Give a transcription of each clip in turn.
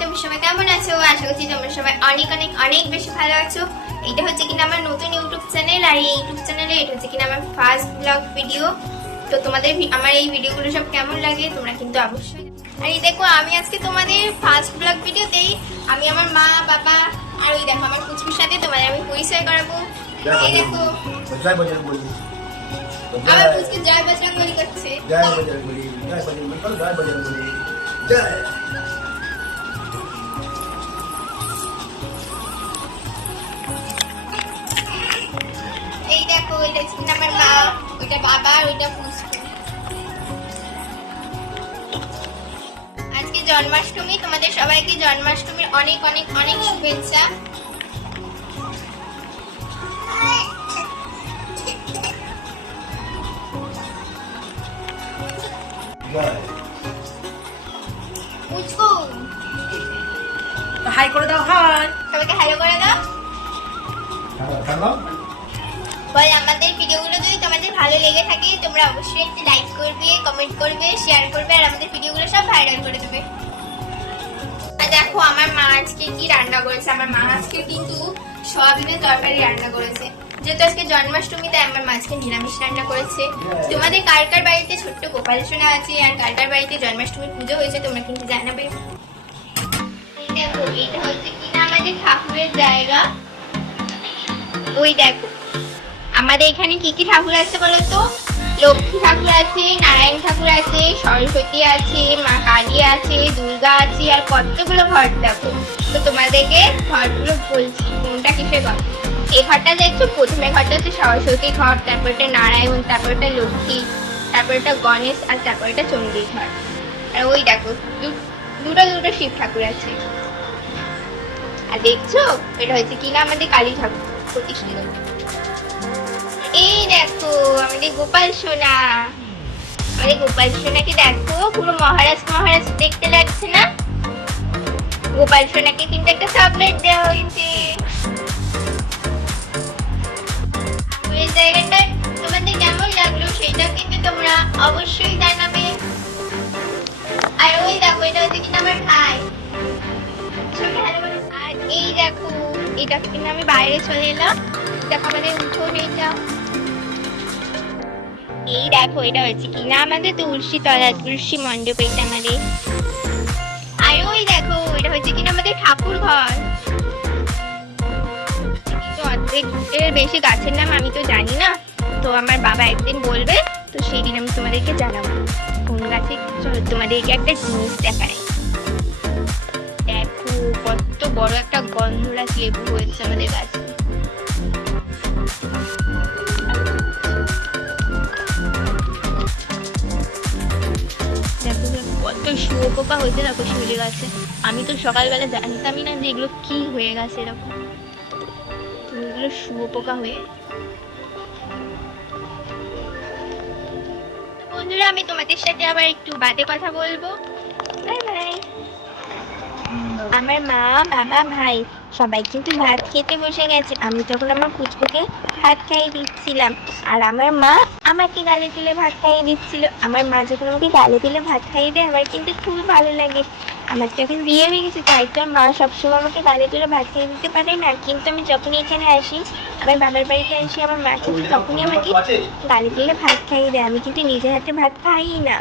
তোমরা সবাই কেমন আছো? আশা করছি তোমরা সবাই অনেক অনেক অনেক বেশি ভালো আছো। এটা হচ্ছে কিনা আমার নতুন ইউটিউব চ্যানেল, আর এই ইউটিউব চ্যানেলে এটা হচ্ছে কিনা আমার ফার্স্ট ব্লগ ভিডিও। তো তোমাদের আমার এই ভিডিওগুলো সব কেমন লাগে তোমরা কিন্তু অবশ্যই। আর এই দেখো, আমি আজকে তোমাদের ফার্স্ট ব্লগ ভিডিওতেই আমি আমার মা বাবা আর ওই দেখো আমার কুচকুর সাথে তোমাদের আমি পরিচয় করাবো। এই দেখো আমার কুচকি জয় বজরংবলী করছে। জয় বজরংবলী, জয় বজরংবলী, জয় বজরংবলী, জয়। এই দেখো, এটা হচ্ছে আমার মা, ওইটা বাবা, আর ওইটা পুচকু। আজকে জন্মাষ্টমী, তোমাদের সবাইকে জন্মাষ্টমীর অনেক অনেক অনেক শুভেচ্ছা। পুচকু হাই করে দাও, হাই। সবাইকে হ্যালো করে দাও। হ্যালো। বল, আমাদের ভিডিওগুলো যদি তোমাদের ভালো লেগে থাকে তোমরা অবশ্যই একটু লাইক করবে, কমেন্ট করবে, শেয়ার করবে, আর আমাদের ভিডিওগুলো সব ভাইরাল করে দেবে। আর দেখো আমার মা আজকে কি রান্না করেছে। আমার মা আজকে কিন্তু সয়াবিনের তরকারি রান্না করেছে। যেহেতু আজকে জন্মাষ্টমী, তাই আমার মা আজকে নিরামিষ রান্না করেছে। তোমাদের কার কার বাড়িতে ছোট্ট গোপাল সোনা আছে আর কার কার বাড়িতে জন্মাষ্টমীর পুজো হয়েছে তোমরা কিন্তু জানাবে। দেখো, এটা হচ্ছে কিনা আমাদের ঠাকুরের জায়গা। ওই দেখো আমাদের এখানে কি কি ঠাকুর আছে বলো তো? লক্ষ্মী ঠাকুর আছে, নারায়ণ ঠাকুর আছে, সরস্বতী আছে, মা কালী আছে, দুর্গা আছে, আর কতগুলো ঘর দেখো। তো তোমাদেরকে ঘরগুলো বলছি কোনটা কিসের ঘর। এই ঘরটা দেখছো, প্রথমে ঘরটা হচ্ছে সরস্বতী ঘর, তারপর এটা নারায়ণ, তারপর এটা লক্ষ্মী, তারপর এটা গণেশ, আর তারপর এটা চণ্ডী ঘর। আর ওই দেখো দুটো দুটো শিব ঠাকুর আছে। আর দেখছো, এটা হচ্ছে কিনা আমাদের কালী ঠাকুর প্রতিষ্ঠিত। এই দেখো আমাদের গোপাল সোনা, আমাদের গোপাল সোনাকে দেখো পুরো মহারাজ মহারাজ দেখতে লাগছে না? গোপাল সোনাকে কিন্তু একটা চকলেট দেওয়া হয়েছে। ওই জায়গাটা তোমাদের কেমন লাগলো সেটা কিন্তু তোমরা অবশ্যই জানাবে। আর ওই দেখো, এটা হচ্ছে কিন্তু আমার ভাই। আর এই দেখো, এটা কিন্তু আমি বাইরে চলে এলাম। দেখো আমাদের উঠোন এটা। এই দেখো, এটা হচ্ছে কিনা আমাদের তুলসী তলা, তুলসী মণ্ডপ এটা আমাদের। আর ওই দেখো, এটা হচ্ছে কিনা আমাদের ঠাকুর ঘর। কিন্তু অর্ধেকের বেশি গাছের নাম আমি তো জানি না, তো আমার বাবা একদিন বলবে, তো সেই দিন আমি তোমাদেরকে জানাবো কোন গাছে। চলো তোমাদেরকে একটা জিনিস দেখাই। দেখো কত বড় একটা গন্ধরাজ লেবু হয়েছে আমাদের গাছে। কত শুয়োপোকা হয়েছে দেখো শিউলি গাছে। আমি তো সকালবেলা জানতামই না যে এগুলো কি হয়ে গেছে এরকম। এগুলো শুয়োপোকা হয়ে। বন্ধুরা, আমি তোমাদের সাথে আবার একটু বাদে কথা বলবো। Bye bye. আমার মা বাবা ভাই সবাই কিন্তু ভাত খেতে বসে গেছে। আমি তখন আমার কুচকুকে ভাত খাইয়ে দিচ্ছিলাম, আর আমার মা আমাকে গালে তুলে ভাত খাইয়ে দিচ্ছিল। আমার মা যখন আমাকে গালে তুলে ভাত খাইয়ে দেয় আমার কিন্তু খুব ভালো লাগে। আমার তো এখন বিয়ে হয়ে গেছে, তাই তো মা সবসময় আমাকে গালে তুলে ভাত খাইয়ে দিতে পারে না। কিন্তু আমি যখনই এখানে আসি, আমার বাবার বাড়িতে আসি, আমার মা কিন্তু তখনই আমাকে গালে তুলে ভাত খাইয়ে দেয়। আমি কিন্তু নিজের হাতে ভাত খাই না।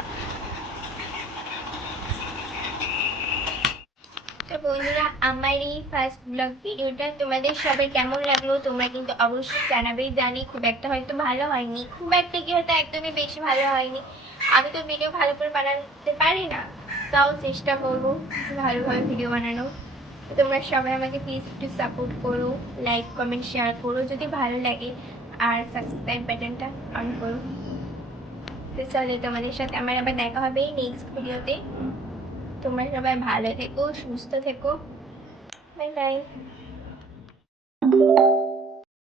তো বন্ধুরা, আমার এই ফার্স্ট ব্লগ ভিডিওটা তোমাদের সবাই কেমন লাগলো তোমরা কিন্তু অবশ্যই জানাবেই। জানি খুব একটা হয়তো ভালো হয়নি, খুব একটা কি হয়তো একদমই বেশি ভালো হয়নি। আমি তো ভিডিও ভালো করে বানাতে পারি না, তাও চেষ্টা করবো ভালোভাবে ভিডিও বানানো। তো তোমরা সবাই আমাকে প্লিজ একটু সাপোর্ট করো, লাইক কমেন্ট শেয়ার করো যদি ভালো লাগে, আর সাবস্ক্রাইব বাটনটা অন করো। তো চলে, তোমাদের সাথে আমার আবার দেখা হবে নেক্সট ভিডিওতে। তোমরা সবাই ভালো থেকো, সুস্থ থেকো। Bye bye.